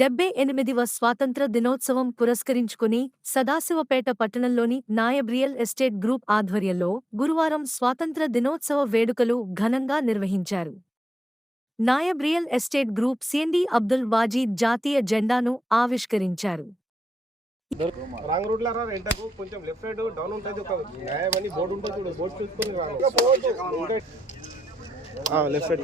డెబ్బై ఎనిమిదివ స్వాతంత్ర దినోత్సవం పురస్కరించుకుని సదాశివపేట పట్టణంలోని నాయబ్ రియల్ ఎస్టేట్ గ్రూప్ ఆధ్వర్యంలో గురువారం స్వాతంత్ర దినోత్సవ వేడుకలు ఘనంగా నిర్వహించారు. Nayab real estate group CMD Abdul Wajid జాతీయ జెండాను ఆవిష్కరించారు. రాంగ్ రూట్ రా ఎంటకు కొంచెం లెఫ్ట్ సైడ్ డౌన్ ఉంటుంది ఒక బోర్డు ఉంటుంది చూడు బోర్డు చూసుకొని రాను. లెఫ్ట్ సైడ్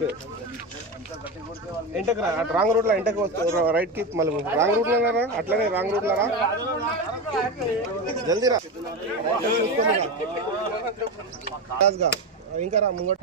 ఎంటకి రా రాంగ్ రూట్లో ఎంటకి రైట్ రైట్కి మళ్ళీ రాంగ్ రూట్లో రా అట్లనే రాంగ్ రూట్లో రా. జల్దీ రా. ఇంకా రా ముంగట.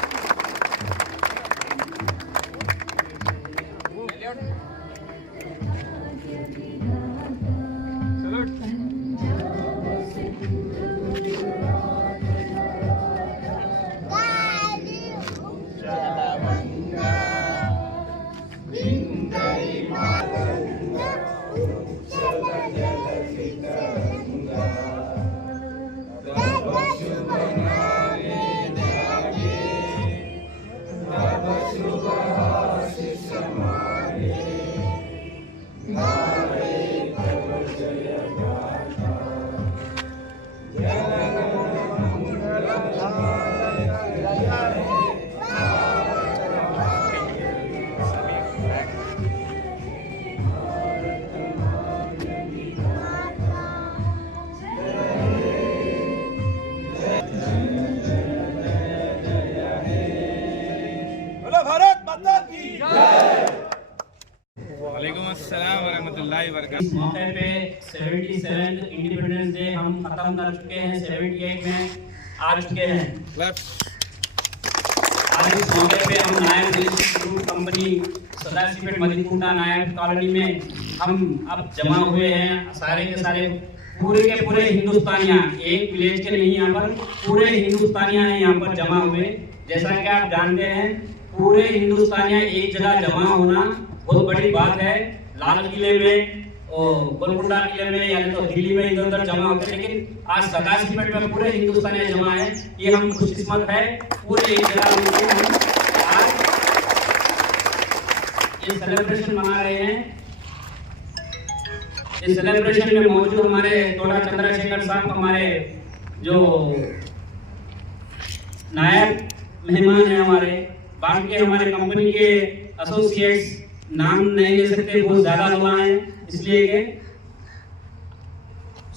वालेकुम अस्सलाम वरहमतुल्लाहि इस मौके पे 77 इंडिपेंडेंस डे हम खत्म कर चुके हैं 78 में आ चुके हैं। आज इस मौके पे हम नायब ग्रुप कंपनी सदाशिवपेट नायब कॉलोनी में हम अब जमा हुए हैं। सारे के सारे पूरे के पूरे हिंदुस्तानियाँ एक विलेज के नहीं यहाँ पर पूरे हिंदुस्तानियाँ हैं यहाँ पर जमा हुए। जैसा कि आप जानते हैं पूरे हिंदुस्तानिया एक जगह जमा होना बहुत बड़ी बात है, लाल किले में गोलकुंडा किले में, या तो दिल्ली में इधर उधर जमा होते लेकिन आज सदाशिवपेट में पूरे हिंदुस्तानियाँ जमा है, ये हम खुशकिस्मत है, पूरे सेलिब्रेशन मना रहे हैं। इस सेलिब्रेशन में मौजूद हमारे टोला चंद्रशेखर साहब, हमारे जो नायक मेहमान हैं हमारे, बाकी हमारे कंपनी के एसोसिएट्स नाम नहीं ले सकते, बहुत ज़्यादा लोग हैं, इसलिए कि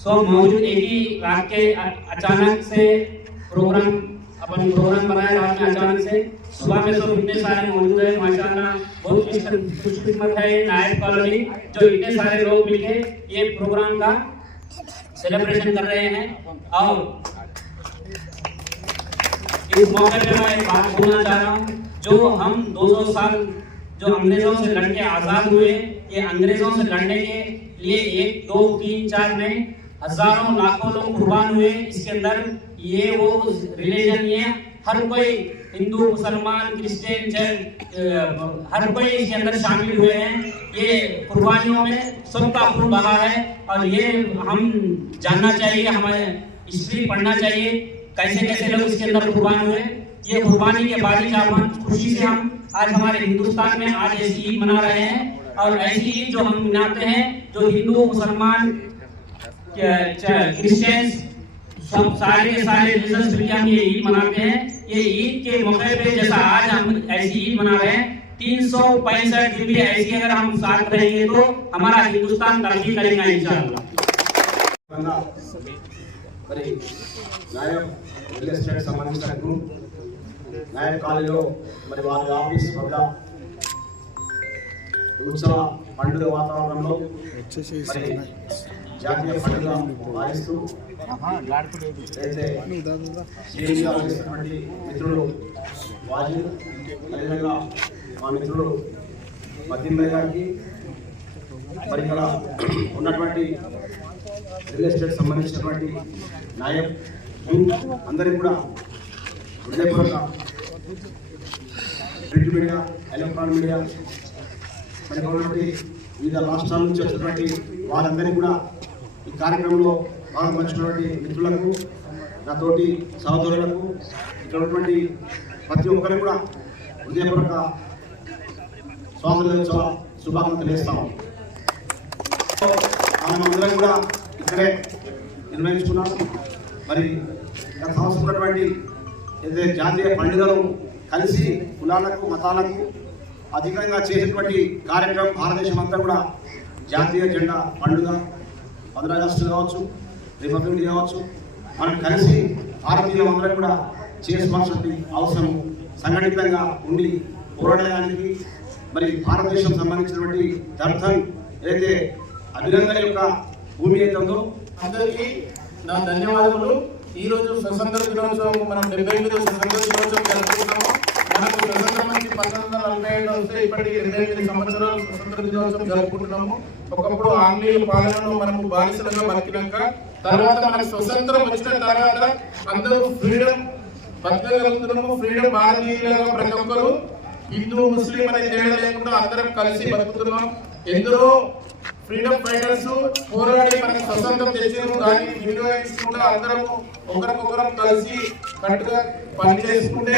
सब मौजूद एक ही रात के अचानक से प्रोग्राम, अपन प्रोग्राम बनाए, रात में अचानक से, सुबह में सब इतने सारे मौजूद है, माशाल्लाह, बहुत खुश- खुशकिस्मत है ये नायक कॉलोनी, जो इतने सारे लोग मिलके ये प्रोग्राम का सेलिब्रेशन कर रहे हैं। और इस मौके पे मैं एक बात बोलना चाह रहा हूँ, जो हम 200 साल जो अंग्रेज़ों से लड़ के आज़ाद हुए, ये अंग्रेज़ों से लड़ने के लिए एक, दो, तीन, चार में हज़ारों, लाखों लोग कुर्बान हुए। इसके अंदर ये वो रिलीजन ये हर कोई हिंदू, मुसलमान, क्रिश्चियन, जैन हर कोई इसके अंदर शामिल हुए हैं। ये कुर्बानियों में सबका खून बहा है और ये हम जानना चाहिए, हमें हिस्ट्री पढ़ना चाहिए कैसे कैसे लोग इसके अंदर कुर्बान हुए। ये कुर्बानी के बारी हम खुशी से हम आज हमारे हिंदुस्तान में आज ऐसी ईद मना रहे हैं और ऐसी ईद जो हम मनाते हैं, जो हिंदू, मुसलमान क्रिश्चियंस सब सारे सारे रिलीजन्स मिलकर हम ये ईद मनाते हैं। ये ईद के मौके पे जैसा आज हम ऐसी ईद मना रहे हैं, तीन सौ पैंसठ दिन भी ऐसी अगर हम साथ रहेंगे तो हमारा हिंदुस्तान तरक्की करेगा इन इंशाल्लाह న్యాయకాలలో మరి వారి ఆఫీస్ వద్ద ఉత్సవ పండుగ వాతావరణంలో జాతీయ పండుగ వాయిస్తూ మిత్రులు వాజీ అదేవిధంగా మా మిత్రులు మద్దెంబై గారికి మరి ఇక్కడ ఉన్నటువంటి రియల్ ఎస్టేట్ సంబంధించినటువంటి నాయక్ అందరికీ కూడా హృదయపూర్వక ప్రింట్ మీడియా ఎలక్ట్రానిక్ మీడియా మరి ఉన్నటువంటి వివిధ రాష్ట్రాల నుంచి వచ్చినటువంటి వారందరికీ కూడా ఈ కార్యక్రమంలో పాల్పంచినటువంటి మిత్రులకు నా తోటి సహోదరులకు ఇక్కడ ఉన్నటువంటి ప్రతి ఒక్కరికి కూడా హృదయపూర్వక స్వాతంత్రోత్సవ శుభాకాంక్షలు వేస్తాము మనమందరం కూడా ఇక్కడే నిర్వహించుకున్నాం మరి గత సంవత్సరం ఉన్నటువంటి ఏదైతే జాతీయ పండుగలు కలిసి కులాలకు మతాలకు అధికంగా చేసినటువంటి కార్యక్రమం భారతదేశం అంతా కూడా జాతీయ జెండా పండుగ పంద్రా ఆగస్టు కావచ్చు రిపబ్లిక్ డే కావచ్చు మనం కలిసి భారతీయులు అందరం కూడా చేసుకోవాల్సిన అవసరం సంఘటితంగా ఉండి పోరాడడానికి మరి భారతదేశం సంబంధించినటువంటి దర్థన్ ఏదైతే అభినందన యొక్క భూమి అయితే ఉందో అందరికీ నా ధన్యవాదములు. ఈ రోజు స్వతంత్ర దినోత్సవం మనం డెబ్బై ఎనిమిదో స్వతంత్ర దినోత్సవం జరుపుకుంటాము మనకు స్వతంత్రం నుంచి పంతొమ్మిది వందల నలభై ఏడు వస్తే ఇప్పటికి ఇరవై ఎనిమిది సంవత్సరాలు స్వతంత్ర దినోత్సవం జరుపుకుంటున్నాము. ఒకప్పుడు ఆంగ్లేయుల పాలనలో మనము బానిసలుగా బతికినాక తర్వాత మనకు స్వతంత్రం వచ్చిన తర్వాత అందరూ ఫ్రీడమ్ బతకగలుగుతున్నాము. ఫ్రీడమ్ భారతీయులుగా ప్రతి ఒక్కరు. హిందూ ముస్లిం అనే తేడా లేకుండా అందరం కలిసి బతుకుతున్నాం. ఎందరో ఫ్రీడమ్ ఫైటర్స్ పోరాడి మనకి స్వతంత్రం తెచ్చారు. దాన్ని వినియోగించకుండా అందరము ఒకరికొకరం కలిసి కట్టుగా పని చేసుకుంటే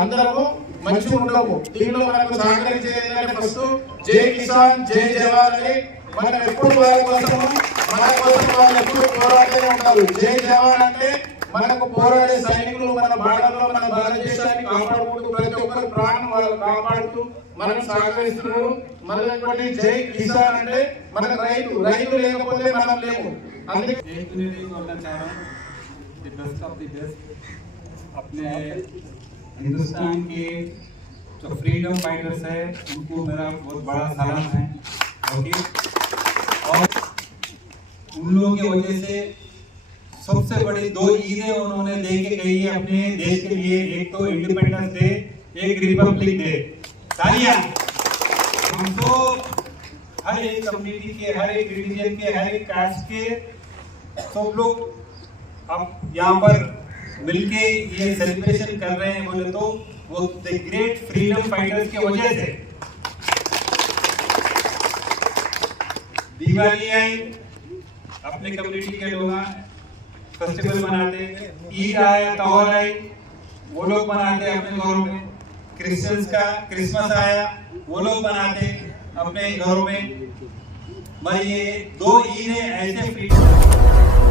అందరము మంచిగా ఉండవు దీనిలో మనకు సహకరించేది ఫస్ట్ జై కిసాన్ జై జవాన్ అని మనం ఎప్పుడు వాళ్ళ కోసము మన కోసం వాళ్ళు ఎప్పుడు పోరాడుతూనే ఉంటారు. జై జవాన్ అంటే మనకు పోరాడే సైనికులు మన భారతంలో మన భారతదేశాన్ని కాపాడుకుంటూ ప్రతి ఒక్కరి ప్రాణం వాళ్ళు కాపాడుతూ మనకు సహకరిస్తున్నారు మనటువంటి జై కిసాన్ అంటే మన రైతు రైతు లేకపోతే మనం లేము అందుకే एक मिनट ही बोलना चाह रहा हूँ the best of the best अपने हिंदुस्तान के जो फ्रीडम फाइटर्स है उनको मेरा बहुत बड़ा सलाम है ओके और उन लोगों की वजह से सबसे बड़ी दो ईदें उन्होंने दे के गई है अपने देश के लिए। एक तो इंडिपेंडेंस डे एक रिपब्लिक डे तालियाँ हम तो हर एक कम्युनिटी के, हर एक रिलीजन के, हर एक कास्ट के सब लोग अब यहाँ पर मिलके ये सेलिब्रेशन कर रहे हैं बोले तो वो द ग्रेट फ्रीडम फाइटर्स की वजह से। दिवाली आई, अपने कम्युनिटी के लोग फेस्टिवल मनाते ईद आया त्योहार आई, वो लोग मनाते अपने घरों में। क्रिश्चियंस का क्रिसमस आया, वो लोग मनाते अपने घरों में। भाई, ये दो ईद ऐसे फ्रीडम